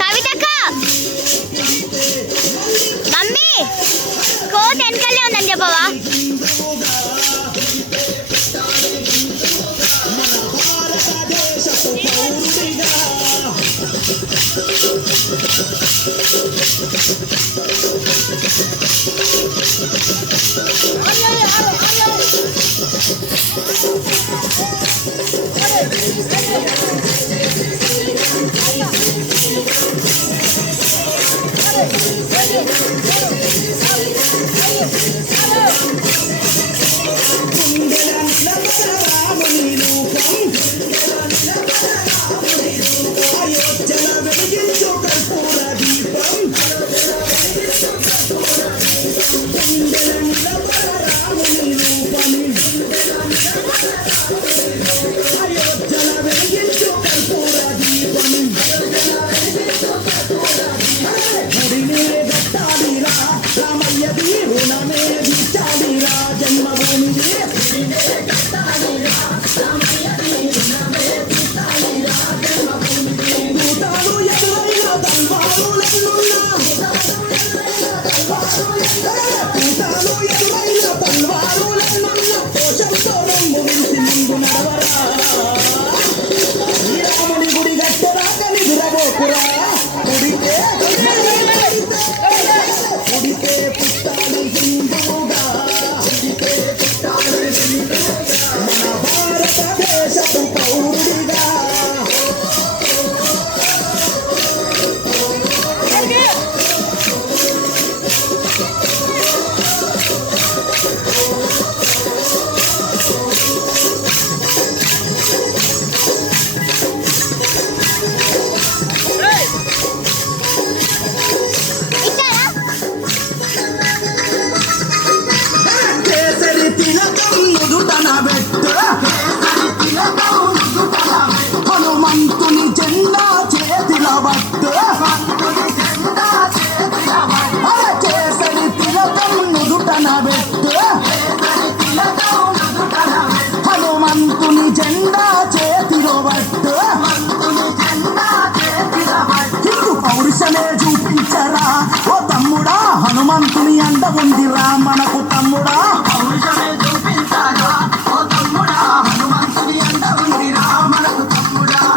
కవితక్క mummy coat వెనకాలే ఉందని చెప్పవా? హనుమంతుని జెండా చేతిలో పట్టు కేసరి తిలకం నుదుటన పెట్టు హనుమంతుని జెండా చేతిలో పట్టు హిందూ పౌరుషమే చూపించరా ఓ తమ్ముడా హనుమంతుని అండ ఉందిరా మనకు తమ్ముడా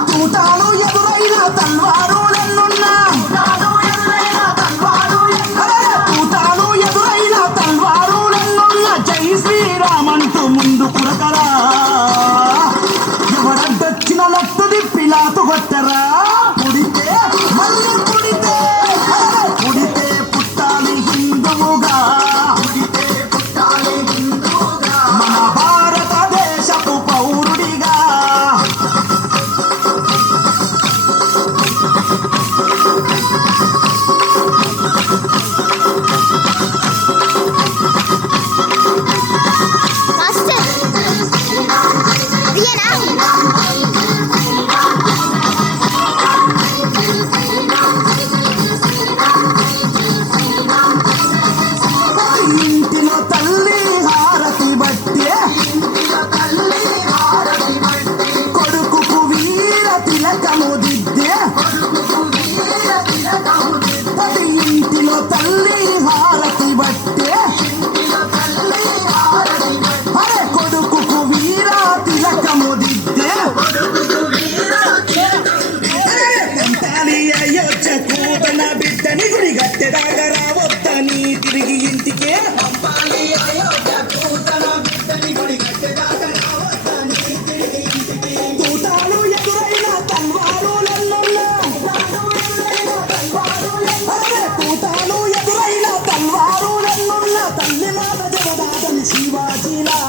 తూటాలు ఎదురైన తల్వారులెన్నున్నా తూటాలు ఎదురైన తల్వారులెన్నున్నా జై శ్రీరామంటూ ముందు కురకరా ఎవరడ్డొచ్చిన లట్టు దిప్పిలాతు కొట్టరా పుడితే మళ్ళీ పుడితే పుడితే పుట్టాలి హిందువుగా మన భారతదేశపు పౌరుడిగా ఇంటిలో తల్లి హారతి బట్టే కొడుకుకు వీర తిలకము దిద్దే ఇంటిలో తల్లి హారతి బట్టే అరే కొడుకుకు వీర తిలకము దిద్దే అయోధ్యకు తన బిడ్డని గుడి గట్టెదాకా రావద్దని తిరిగి ఇంటికే తూటాలు ఎదురైన తల్వారులెన్నున్నా తూటాలు ఎదురైన తల్వారులెన్నున్నా తల్లి మాట జవదాదని శివాజీలా